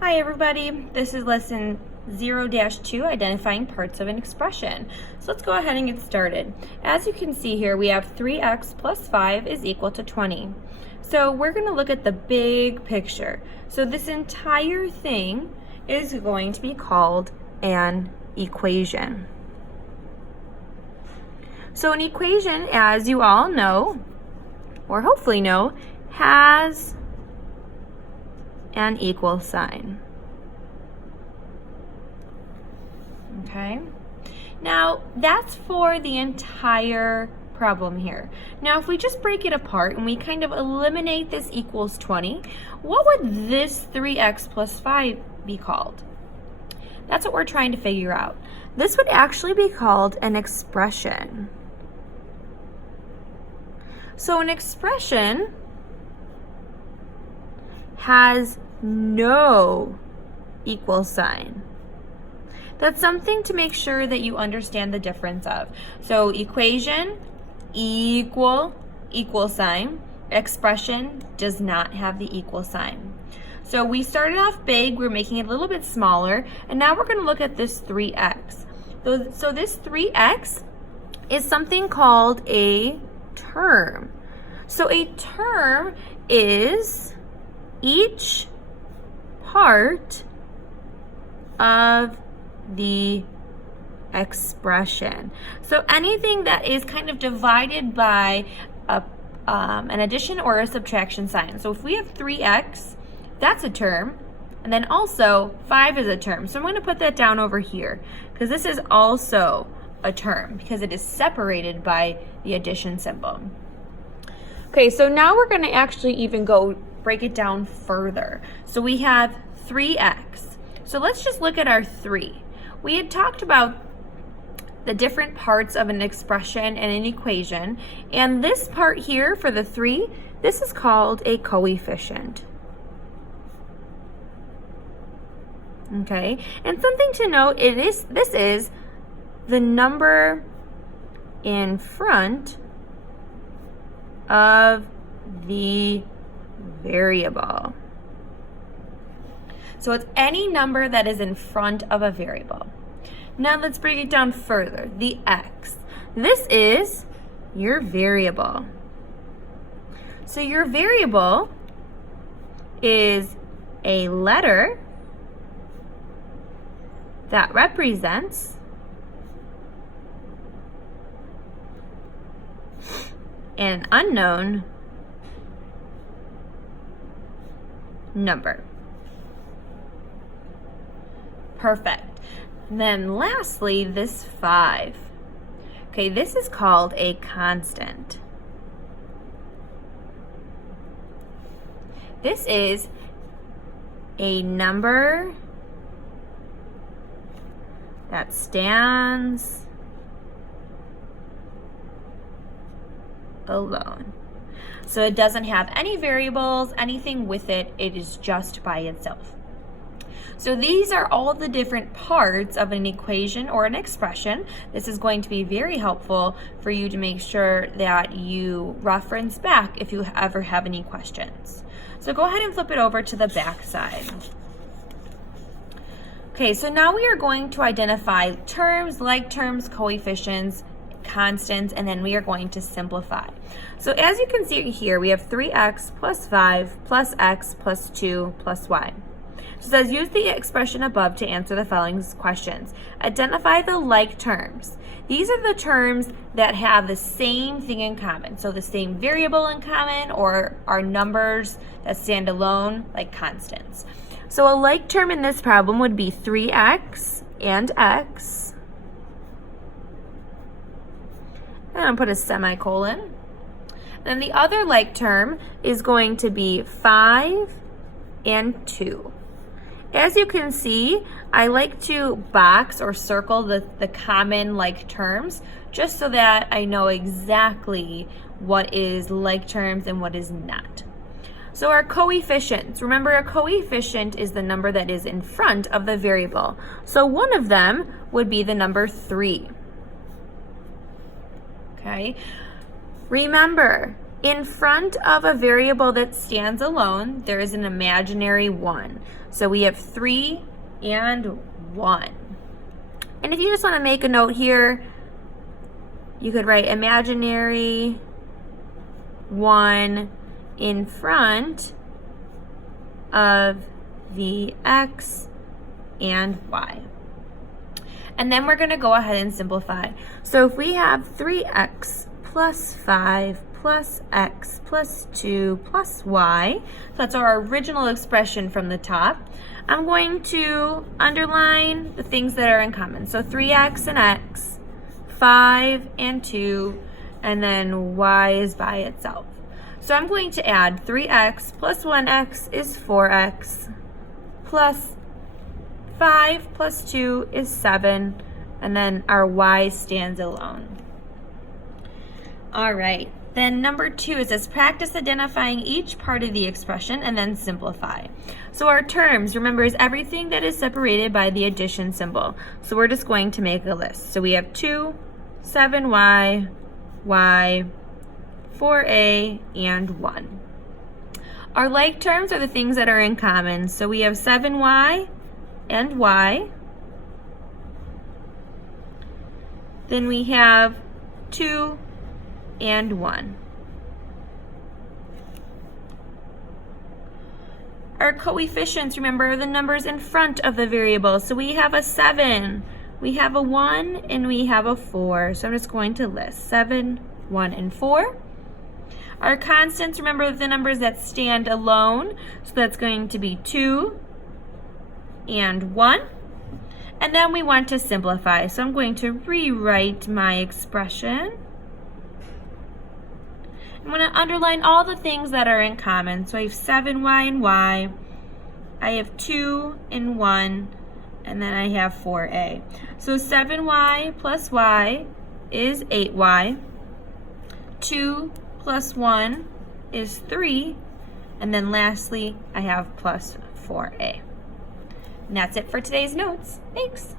Hi everybody, this is lesson 0-2, identifying parts of an expression. So let's go ahead and get started. As you can see here, we have 3x plus 5 is equal to 20. So we're going to look at the big picture. So this entire thing is going to be called an equation. So an equation, as you all know, or hopefully know, has an equal sign. Okay, now that's for the entire problem here. Now if we just break it apart and we kind of eliminate this equals 20, what would this 3x plus 5 be called? That's what we're trying to figure out. This would actually be called an expression. So an expression has no equal sign. That's something to make sure that you understand the difference of. So equation, equal sign. Expression does not have the equal sign. So we started off big, we're making it a little bit smaller, and now we're going to look at this 3x. So this 3x is something called a term. So a term is each part of the expression. So anything that is kind of divided by an addition or a subtraction sign. So if we have 3x, that's a term, and then also 5 is a term. So I'm going to put that down over here because this is also a term because it is separated by the addition symbol. Okay, so now we're going to actually even break it down further. So we have 3x. So let's just look at our 3. We had talked about the different parts of an expression and an equation, and this part here for the 3, this is called a coefficient. Okay, and something to note, this is the number in front of the variable. So it's any number that is in front of a variable. Now let's break it down further. The x. This is your variable. So your variable is a letter that represents an unknown number. Perfect. Then lastly, this 5. Okay, this is called a constant. This is a number that stands alone. So it doesn't have any variables, anything with it. It is just by itself. So these are all the different parts of an equation or an expression. This is going to be very helpful for you to make sure that you reference back if you ever have any questions. So go ahead and flip it over to the back side. Okay, so now we are going to identify terms, like terms, coefficients, constants, and then we are going to simplify. So as you can see here, we have 3x plus 5 plus x plus 2 plus y. So it says use the expression above to answer the following questions. Identify the like terms. These are the terms that have the same thing in common. So the same variable in common or are numbers that stand alone, like constants. So a like term in this problem would be 3x and x. And I'll put a semicolon. Then the other like term is going to be 5 and 2. As you can see, I like to box or circle the common like terms just so that I know exactly what is like terms and what is not. So our coefficients, remember a coefficient is the number that is in front of the variable. So one of them would be the number 3. Okay, remember In front of a variable that stands alone, there is an imaginary 1. So we have 3 and 1. And if you just want to make a note here, you could write imaginary 1 in front of the x and y. And then we're going to go ahead and simplify. So if we have 3x plus 5 plus x plus 2 plus y, so that's our original expression from the top, I'm going to underline the things that are in common. So 3x and x, 5 and 2, and then y is by itself. So I'm going to add 3x plus 1x is 4x, plus 5 plus 2 is 7, and then our y stands alone. All right, then number 2 is this: practice identifying each part of the expression and then simplify. So our terms, remember, is everything that is separated by the addition symbol. So we're just going to make a list. So we have 2, 7y, y, 4a, and 1. Our like terms are the things that are in common. So we have 7y and y. Then we have 2 and 1. Our coefficients, remember, are the numbers in front of the variable. So we have a 7, we have a 1, and we have a 4. So I'm just going to list 7, 1, and 4. Our constants, remember, the numbers that stand alone. So that's going to be 2 and 1. And then we want to simplify. So I'm going to rewrite my expression. I'm going to underline all the things that are in common. So I have 7y and y. I have 2 and 1. And then I have 4a. So 7y plus y is 8y. 2 plus 1 is 3. And then lastly, I have plus 4a. And that's it for today's notes. Thanks.